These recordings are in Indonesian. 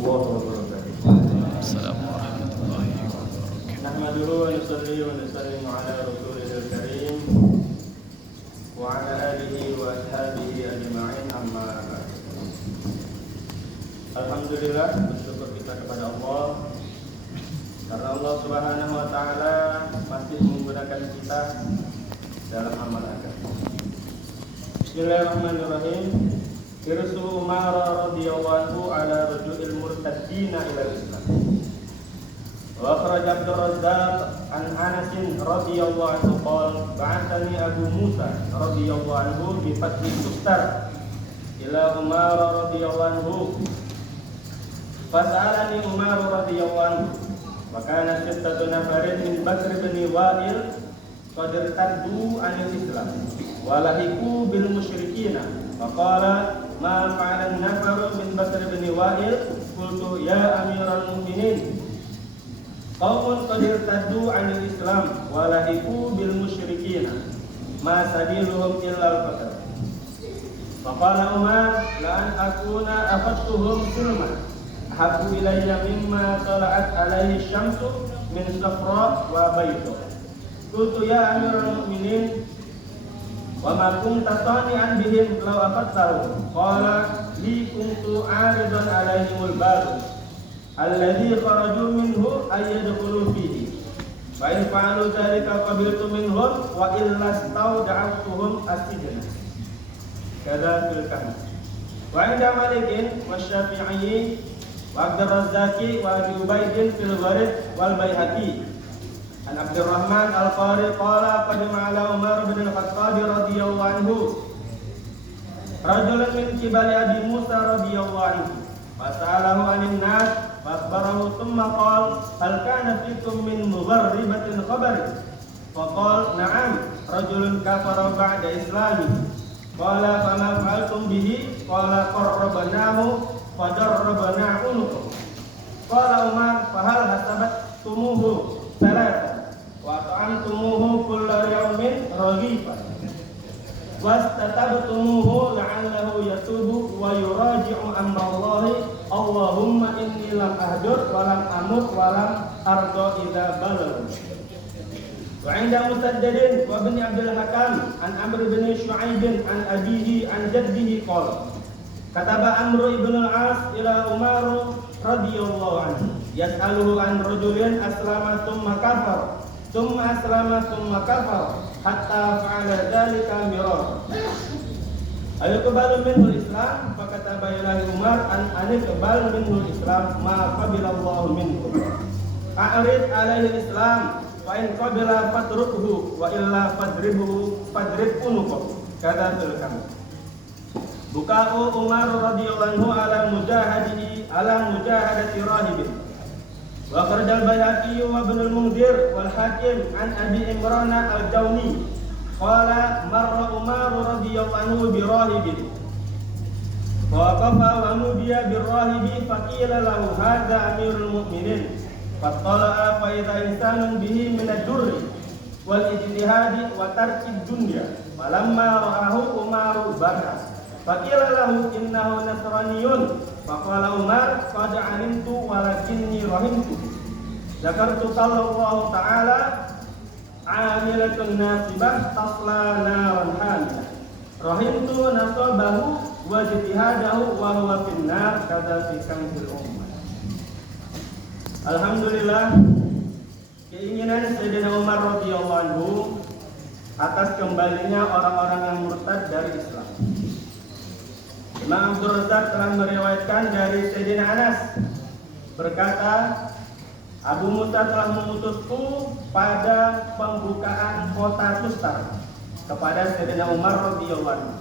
الله وبركاته. السلام ورحمة الله وبركاته. نحمده ونصلي ونسلم على رسوله الكريم وعلى آله وأصحابه أجمعين أما بعد. Alhamdulillah, bersyukur kita kepada Allah karena Allah Subhanahu wa taala masih menggunakan kita dalam amal agama. Bismillahirrahmanirrahim. Irsu Umar radhiyallahu anhu ala ruju'il murtaddina ila Islam. Wa akhraj Abdur Razzaq an Anas radhiyallahu anhu qala ba'athani Abu Musa radhiyallahu anhu bi fathi Tustar ila Umar radhiyallahu anhu. Fas'alani Umar radhiyallahu anhu wa kana sittatu nafarin min Bakr bin Wa'il qad irtaddu 'anil Islam wa lahiqu bil musyrikina faqala ma fa'ala an-nafaru min Bakr bin Wa'il qultu ya amiral mu'minin qaumun qad irtaddu 'anil Islam wa lahiqu bil musyrikina ma sabiluhum illa al-qatl faqala Umar la an akuna afattuhum sulman habu ilayya mimma tala'at alaihi syamsu min safra wa baydu. Qultu ya amiral mu'minin wa ma kunta tani'an bihim law afattahu. Qala li kuntu 'aridan alaihimul bab alladhi kharaju minhu ayyadkhulu fihi. Fa in fa'alu dhalika qabiltu minhum wa illa stawda'tuhum as-sijna. Kadza fil kahf. Wa 'inda Malikin wa Syafi'i wa Abdur Razzaqi wa Abi Ubaidin fil Gharib wal Baihaqi an Abdurrahman al-Qari qala qadima ala Umar bin al-Khattab radhiyallahu anhu rajulun min kibali Abi Musa radhiyallahu anhu fas'alahu 'anil nas fasbarahu thumma qala hal kana fikum min mugharribatin khabar faqala na'am rajulun kafara ba'da islami qala fama fa'altum bihi qala qarrabnahu fadarrabna unuq. Qala Umar fahal hasabattumuhu salatan wa ta'antumuhu kulla yawmin raghifan wastatabtumuhu la'allahu yatubu wa yuraji'u amrallahi Allahumma inni lam ahdur wa lam amut wa lam arda idza balagh. Wa 'inda Musaddadin wa ibn Abdul Hakam an Amr bin Shu'aib an abihi an jaddihi qala Kataba Amr ibn al-As ila Umar radhiyallahu anhu yas'aluhu an rajulin aslama thumma kafar thumma aslama thumma kafar hatta fa'ala dhalika mirar ayuqbalu minhu al-islam fakataba ilahi Umar an aniqbal minhu al-islam ma qabilallahu minhu a'rid alaihi al-islam fa in qabila fatrukhu wa illa fadribhu fadrib unuqahu kadza tilkam. Buka'u Umar radhiyallahu anhu ala mujahadati rahibin. Wa akhrajal Baihaqi wa Ibnu al-Mundhir wal Hakim an Abi Imran al-Jawni qala marra Umar radhiyallahu anhu bi rahibin. Wa qafa wa nudiya bir rahibi faqila lahu hadza amirul mu'minin. Fattala'a fa idza insanun bihi min ad-durri wal ijtihadi wa tarki dunya. Falamma ra'ahu Umar baka faqila lahu innahu nasraniyun faqala Umar qad 'alimtu walakinni rahimtu zakartu sallallahu ta'ala 'amilatun nasibah tasla naran hamiyah rahimtu nasabahu wa ijtihadahu wa huwa finnar kadza fi kamil ummah. Alhamdulillah, keinginan Sayyidina Umar radhiyallahu anhu atas kembalinya orang-orang yang murtad dari Islam. Imam Abdur Razzaq telah meriwayatkan dari Sayyidina Anas berkata, Abu Musa telah mengutusku pada pembukaan kota Tustar kepada Sayyidina Umar radhiyallahu anhu.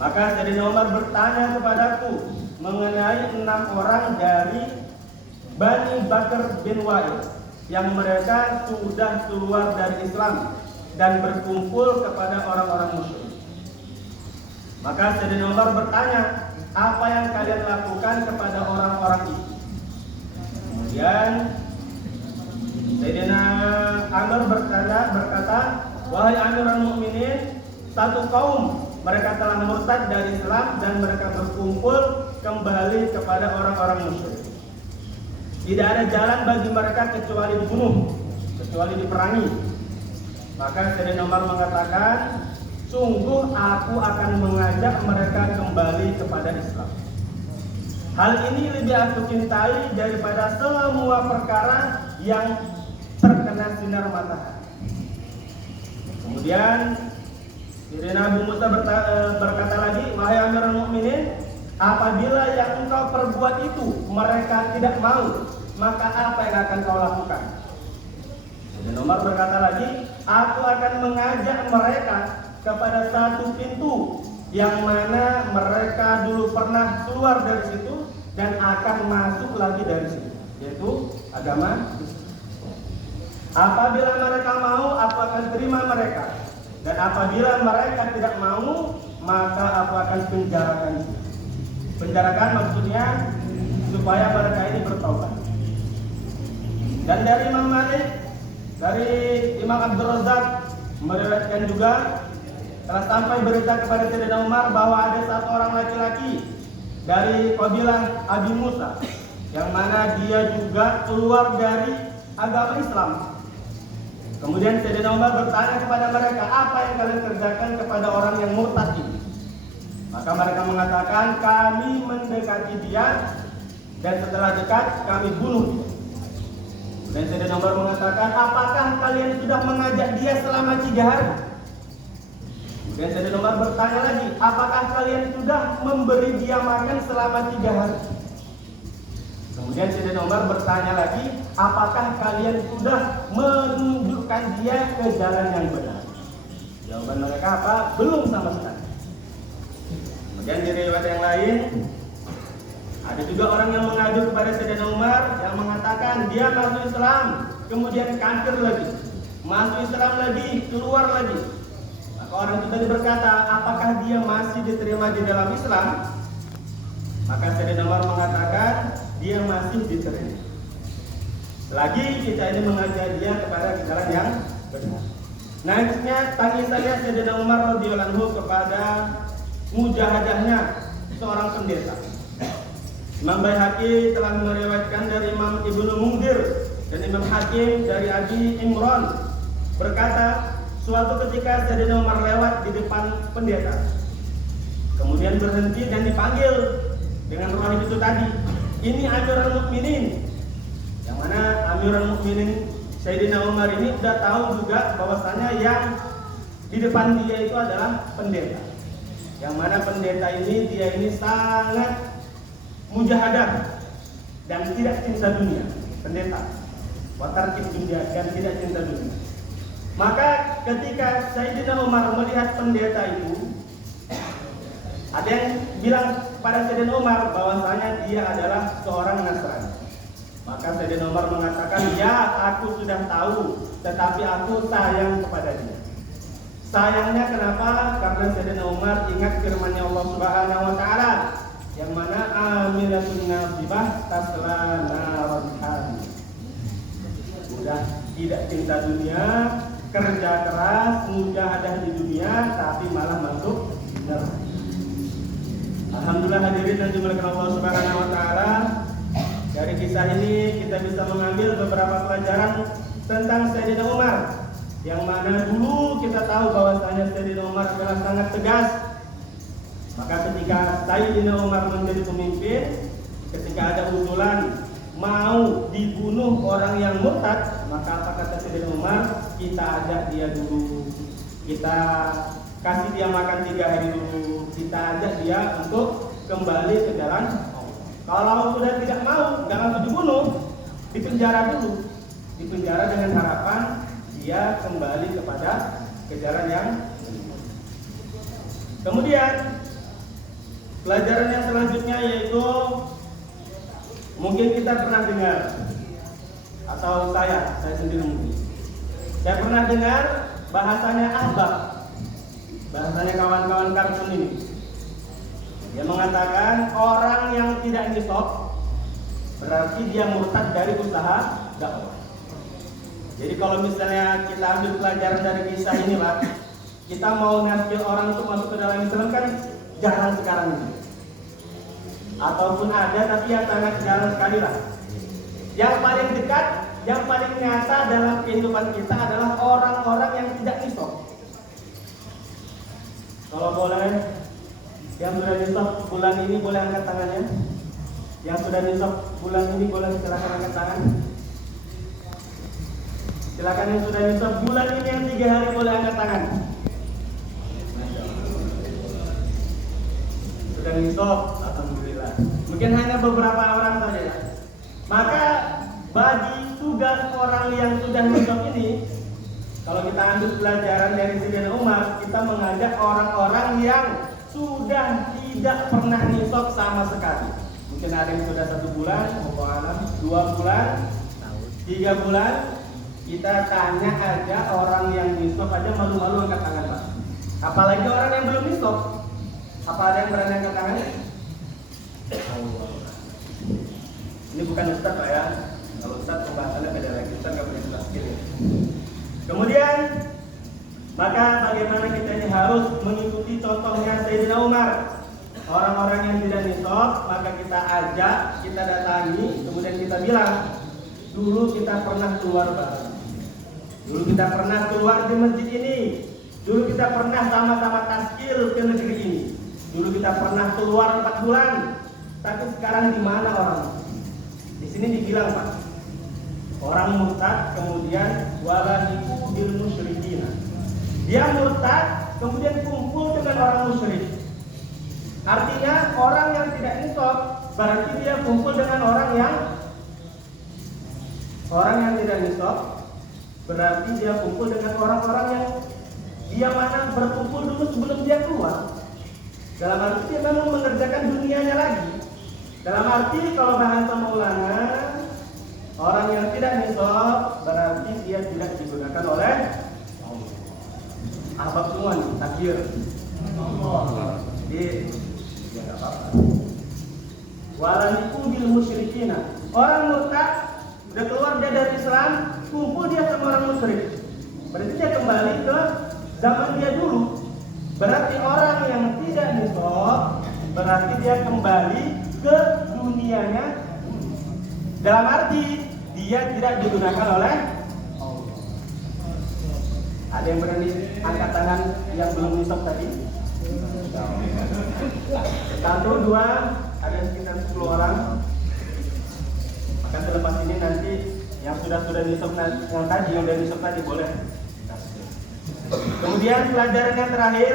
Maka Sayyidina Umar bertanya kepadaku mengenai 6 orang dari Bani Bakr bin Wa'il yang mereka sudah keluar dari Islam dan berkumpul kepada orang-orang musyrik. Maka Sayyidina Umar bertanya, apa yang kalian lakukan kepada orang-orang itu? Kemudian Sayyidina Amr berkata, wahai Amirul Mukminin, satu kaum mereka telah murtad dari Islam dan mereka berkumpul kembali kepada orang-orang musyrik. Tidak ada jalan bagi mereka kecuali dibunuh, kecuali diperangi. Maka Sayyidina Umar mengatakan, sungguh aku akan mengajak mereka kembali kepada Islam. Hal ini lebih aku cintai daripada semua perkara yang terkena sinar matahari. Kemudian Sayyidina Abu Musa berkata lagi, wahai Amirul Mukminin, apabila yang engkau perbuat itu mereka tidak mau, maka apa yang akan kau lakukan? Sayyidina Umar berkata lagi, aku akan mengajak mereka kepada satu pintu yang mana mereka dulu pernah keluar dari situ dan akan masuk lagi dari situ, yaitu agama Islam. Apabila mereka mau, aku akan terima mereka, dan apabila mereka tidak mau, maka aku akan penjarakan. Penjarakan maksudnya supaya mereka ini bertobat. Dan dari Imam Malik, dari Imam Abdul Razak meriwayatkan juga telah sampai berita kepada Sayyidina Umar bahwa ada satu orang laki-laki dari kabilah Abi Musa yang mana dia juga keluar dari agama Islam. Kemudian Sayyidina Umar bertanya kepada mereka, apa yang kalian kerjakan kepada orang yang murtad ini? Maka mereka mengatakan, kami mendekati dia dan setelah dekat kami bunuh dia. Dan Sayyidina Umar mengatakan, apakah kalian sudah mengajak dia selama 3 hari? Dan Sayyidina Umar bertanya lagi, apakah kalian sudah memberi dia makan selama 3 hari? Kemudian Sayyidina Umar bertanya lagi, apakah kalian sudah menunjukkan dia ke jalan yang benar? Jawaban mereka apa? Belum sama sekali. Kemudian di riwayat yang lain, ada juga orang yang mengadu kepada Sayyidina Umar yang mengatakan dia masuk Islam, kemudian kafir lagi, masuk Islam lagi, keluar lagi. Maka orang itu tadi berkata, apakah dia masih diterima di dalam Islam? Maka Sayyidina Umar mengatakan, dia masih diterima. Selagi kita ini mengajak dia kepada jalan yang benar. Nextnya tangisannya Sayyidina Umar radhiyallahu anhu kepada mujahadahnya seorang pendeta. Imam Baihaqi telah meriwayatkan dari Imam Ibnu Munzir dan Imam Hakim dari Abi Imran berkata, suatu ketika Sayyidina Umar lewat di depan pendeta, kemudian berhenti dan dipanggil dengan rahib itu tadi, ini Amirul Mukminin. Yang mana Amirul Mukminin Sayyidina Umar ini sudah tahu juga bahwasanya yang di depan dia itu adalah pendeta. Yang mana pendeta ini dia ini sangat mujahadah dan tidak cinta dunia. Pendeta watarkib dunia dan tidak cinta dunia. Maka ketika Sayyidina Umar melihat pendeta itu, ada yang bilang pada Sayyidina Umar bahwasanya dia adalah seorang Nasrani. Maka Sayyidina Umar mengatakan, ya aku sudah tahu, tetapi aku sayang kepada dia. Sayangnya kenapa? Karena Sayyidina Umar ingat firman-Nya Allah Subhanahu wa taala yang mana amilatun nasibah tasla naran hamiyah. Sudah tidak cinta dunia, kerja keras, mujahadah di dunia, tapi malah masuk neraka. Alhamdulillah hadirin yang dimuliakan Allah Subhanahu wa taala. Dari kisah ini kita bisa mengambil beberapa pelajaran tentang Sayyidina Umar. Yang mana dulu kita tahu bahwasanya Sayyidina Umar adalah sangat tegas. Maka ketika Sayyidina Umar menjadi pemimpin, ketika ada usulan mau dibunuh orang yang murtad, maka apa kata Sayyidina Umar? Kita ajak dia dulu, kita kasih dia makan 3 hari dulu, kita ajak dia untuk kembali ke jalan Allah. Kalau sudah tidak mau, nggak langsung dibunuh, dipenjara dulu, dipenjara dengan harapan dia kembali kepada jalan yang benar. Kemudian pelajaran yang selanjutnya yaitu mungkin kita pernah dengar, atau saya sendiri mungkin, saya pernah dengar bahasanya ahbab, bahasanya kawan-kawan kartun ini. Dia mengatakan orang yang tidak nisab berarti dia murtad dari usaha dakwah. Jadi kalau misalnya kita ambil pelajaran dari kisah ini, Pak, kita mau naskil orang untuk masuk ke dalam Islam kan jarang sekarang ini. Ataupun ada tapi yang sangat jarang sekali lah. Yang paling dekat, yang paling nyata dalam kehidupan kita adalah orang-orang yang tidak nisab. Kalau boleh, yang sudah nisab bulan ini boleh angkat tangannya. Yang sudah nisab bulan ini boleh silakan angkat tangan. Silakan yang sudah nisab bulan ini yang 3 hari boleh angkat tangan. Sudah nisab, alhamdulillah. Mungkin hanya beberapa orang saja. Maka bagi tugas orang yang sudah nisab ini, kalau kita ambil pelajaran dari Sayyidina Umar, kita mengajak orang-orang yang sudah tidak pernah nisab sama sekali. Mungkin ada yang sudah 1 bulan, 2 bulan, 3 bulan. Kita tanya aja orang yang nisab aja malu-malu angkat tangan, Pak. Apalagi orang yang belum nisab. Apa ada yang berani angkat tangan? Ini bukan ustaz, Pak ya. Kalau ustaz pembahasannya beda lagi. Ustaz nggak punya jelas skill ya. Kemudian, maka bagaimana kita ini harus mengikuti contohnya Sayyidina Umar. Orang-orang yang tidak nisab, maka kita ajak, kita datangi, kemudian kita bilang, dulu kita pernah keluar bareng. Dulu kita pernah keluar di masjid ini. Dulu kita pernah sama-sama taskil ke negeri ini. Dulu kita pernah keluar 4 bulan. Tapi sekarang di mana orang? Di sini dibilang, Pak, orang murtad kemudian walahiku bil musyrikin. Dia murtad kemudian kumpul dengan orang musyrik. Artinya orang yang tidak nisab berarti dia kumpul dengan orang yang tidak nisab berarti dia kumpul dengan orang-orang yang dia mana berkumpul dulu sebelum dia keluar. Dalam arti dia memang mengerjakan dunianya lagi. Dalam arti kalau bahasa Maulana, orang yang tidak nisab berarti dia tidak digunakan oleh ahbab semua nih, takbir. Jadi ya nggak apa-apa. Walaniku bil musyrikina. Orang murtad udah keluar dia dari Islam, kumpul dia sama orang musyrik. Berarti dia kembali ke zaman dia dulu. Berarti orang yang tidak nisab berarti dia kembali ke dunianya. Dalam arti dia tidak digunakan oleh Allah. Ada yang berani angkat tangan yang belum nisab tadi? 1, 2, ada sekitar 10 orang. Maka selepas ini nanti yang sudah nisab yang tadi, yang udah nisab tadi boleh. Kemudian pelajaran yang terakhir,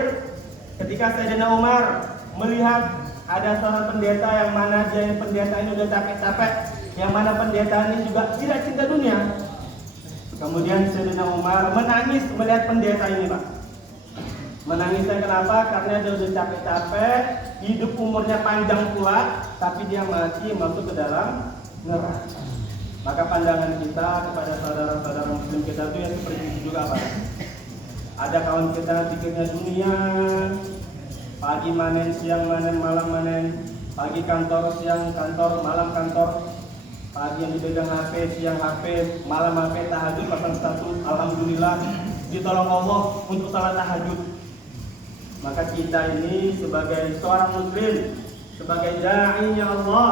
ketika Sayyidina Umar melihat ada seorang pendeta yang mana dia pendeta ini udah capek-capek, yang mana pendeta ini juga tidak cinta dunia. Kemudian Sayyidina Umar menangis melihat pendeta ini, Pak. Menangisnya kenapa? Karena dia udah capek-capek, hidup umurnya panjang pula, tapi dia mati masuk ke dalam neraka. Maka pandangan kita kepada saudara-saudara muslim kita itu yang seperti itu juga, Pak. Ada kawan kita pikirnya dunia, pagi manen, siang manen, malam manen, pagi kantor, siang kantor, malam kantor, pagi yang dipegang HP, siang HP, malam HP, tahajud pasang status, alhamdulillah ditolong Allah untuk salat tahajud. Maka kita ini sebagai seorang muslim, sebagai da'inya Allah,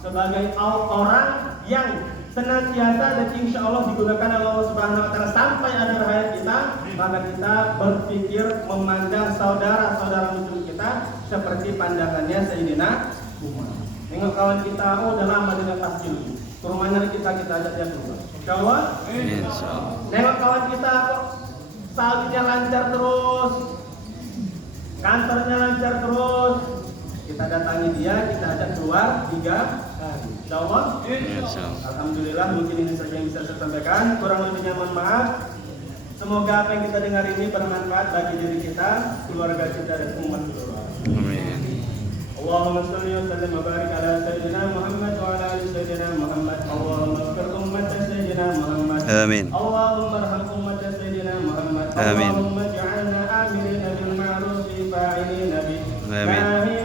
sebagai orang yang senantiasa dan insya Allah digunakan Allah Subhanahu Wa Taala sampai akhir hayat kita, maka kita berpikir memandang saudara-saudara muslim kita seperti pandangannya Sayyidina Umar. Tengok kawan kita, oh udah lama dengan taskil, ke rumahnya kita ajak dia keluar. Insya Allah. Tengok kawan kita kok salahnya lancar terus, kantornya lancar terus, kita datangi dia, kita ajak keluar 3 hari. Insyaallah. Alhamdulillah, mungkin ini saja yang bisa saya sampaikan. Kurang lebihnya mohon maaf. Semoga apa yang kita dengar ini bermanfaat bagi diri kita, keluarga kita dan umat seluruh. Amin. Allahumma shalli wa sallim wa barik ala sayyidina Muhammad wa ala ali sayyidina Muhammad. Allahumma ighfir ummat sayyidina Muhammad. Amin. Allahumma arham ummat sayyidina Muhammad. Amin. Allahumma ij'alna amilina bil ma'ruf fa'ilina bi. Amin.